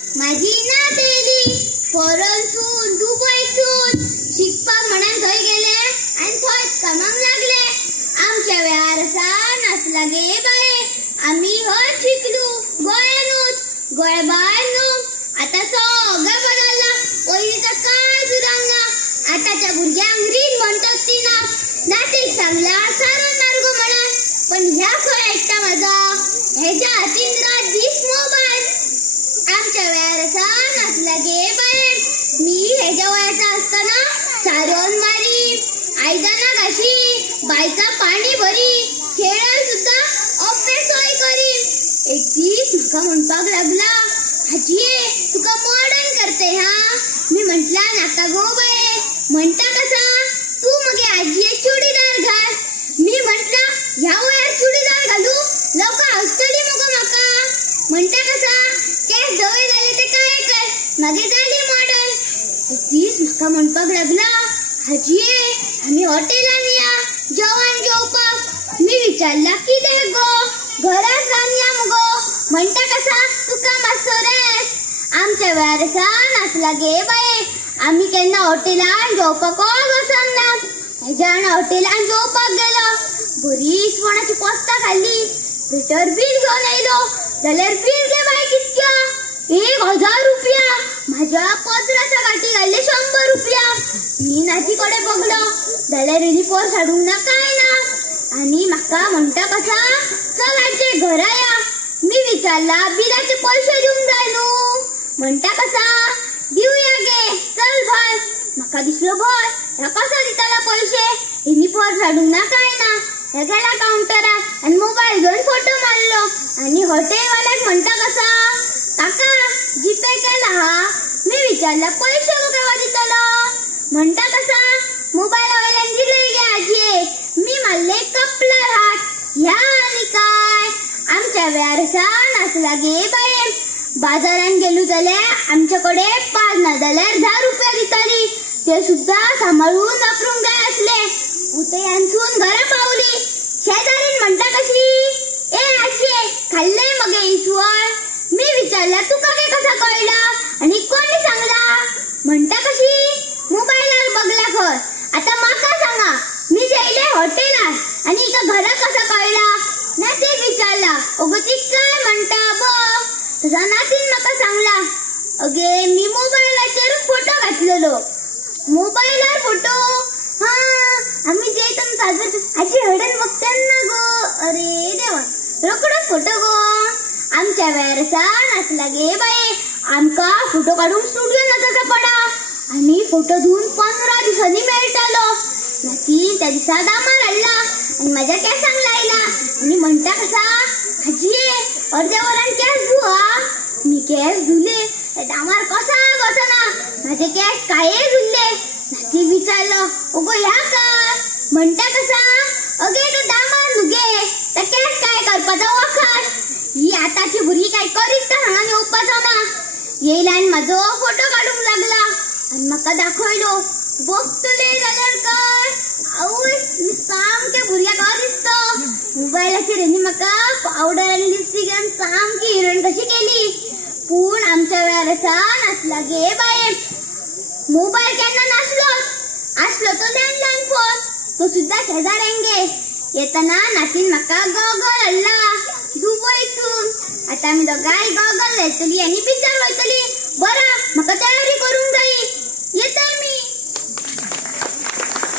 माझी नातेली फॉरेनसून दुबईसून शिकपाक म्हणून थंय गेले आणि थंय कामाक लागले. आमच्या वेळार नाचला गे बाये. आम्ही हय शिकलू गोंयानूच. गोंया भायर न्हू. आता सगळं बदलला. पयलींचा काळ सुदारना. आताच्या भुरग्यांक रील म्हणतात ती ना. नातीक सांगला सारो मार्गो म्हणून. पण ह्या खंय ऐकता माझा. ह्याच्या हातीन रात दीस मोबाईल. आमच्या वेळार नाचला गे बाये. मी ह्याच्या वयाचा असताना सारोन मारी, आयदना घाशी, बायका पाणी भरी, खेळ सुद्धा अभ्यासय करी. एक दीस म्हाका म्हणपाक लागला, आजये तुका मॉडर्न करते हा. मी म्हटला नाका गो बाये. म्हणता कसा. तू मगे आजये चुडीदार घाल. मी म्हटला ह्या वयार चुडीदार घालू लोक हसतली मगो म्हाका. म्हणता कसा. केस धवे झाले ते काय कर. मागे झाली मॉडर्न. एक दीस म्हाका म्हणपाक लागला, आजये आम्ही हॉटेलान या जेवण जेवपाक. मी विचारला कितें गो. घरात रावया मगो. म्हणता कसा तुका मातसो रेस्ट. आमच्या वेळार नाचला गे बाये. आम्ही केन्ना हॉटेलान जेवपाक वचन ना. हेज्यान हॉटेलान जेवपाक गेलो. बरी इसवणाची पोस्तां खाल्ली. वेटर बील घेवन आयलो. जाल्यार बील गे बाय कितक्या. 1000 रुपया. माझ्या पदराच्या गाठी घाल्ले 100 रुपया. मी नातीकडे बघलो जाल्यार हिनी पर्स हाडूंक ना काय ना. आणि म्हाका म्हणता कसा चल आजचे घरा या. मी विचारला बिलाचे पैसे दिवंक जाय न्हू. म्हणता कसा दिवया गे चल भय. म्हाका दिसलो भय ह्या कसा दिताला पैसे. हिनी पर्स हाडूंक ना काय ना. हे गेला काउंटरार आणि मोबाईल घेऊन फोटो मारलो. आणि हॉटेलवाल्याक म्हणता कसा काका जीपे केला हा. मी विचारला पैसे केव्हा दितलो. म्हणता कसा मोबाईल वयल्यान दिले गे आजये. मी मारले कपलर हात. ह्या आणि काय. आमच्या वेळार नाचला गे बाये. बाजारान गेलो जाल्यार आमच्याकडे 5 ना जाल्यार 10 रुपया दिताली. ते सुद्धा सांभाळून वापरूंक जाय असले. हॉटेलांसून घरा पावली. शेजारीन म्हणता कशी ए आजये खाल्ले मगे इसवण. मी विचारला तुका काय कसा कळला आणि कोणी सांगला. म्हणता कशी मोबाईलार बघला खर. आता माका सांगा मी जेयले हॉटेलात आणि इका घरा कसा कळला. नातीक विचारला अगो ती काय म्हणता बघ. तसा नातीन माका सांगला अगे मी मोबाईलाचेर फोटो घातलेलो. मोबाईलार फोटो हा आम्ही जेयतन साजर आजी हडन बघताना गो. अरे देवा रोकडोच फोटो गो. आमच्या वेळार नाचला गे बाये. आमका फोटो काढून स्टुडिओ नाचाचा पडा. आम्ही फोटो धुवून 15 दिवसांनी मेळटालो. नातीन त्या दिसा दामार हाडला आणि माझ्या केसांक लायला. आणि म्हणता कसा आजये अर्ध्या वरान केस धुवा. मी केस धुले. दामार कसा वचना. माझे केस काये धुल्ले. नाती विचारलो अगो ह्या काय. म्हणता कसा अगे तो दामार नुगे त्या केस काय करपाचा वखर. ही आताची भुरगी काय करीत तर हांगा येवपाचो ना. येयला आणि माझो फोटो काढूंक लागला. आणि म्हाका दाखयलो. बघतले जाल्यार काय आवय मी सामके भुरग्याक दिसतो. मोबायलाचेर हेणी म्हाका पावडर आणि लिपस्टिक आणि सामकी हिरोईन कशी केली. पूण आमच्या वेळार नाचला गे बाये. मोबाईल केन्ना नासलो. आसलो तो लँडलाईन फोन. तो सुद्धा शेजाऱ्यांगे. येताना नातीन म्हाका गॉगल हाडला दुबईसून. आता आम्ही दोघांय गॉगल घेतली आणि पिक्चर वयतली.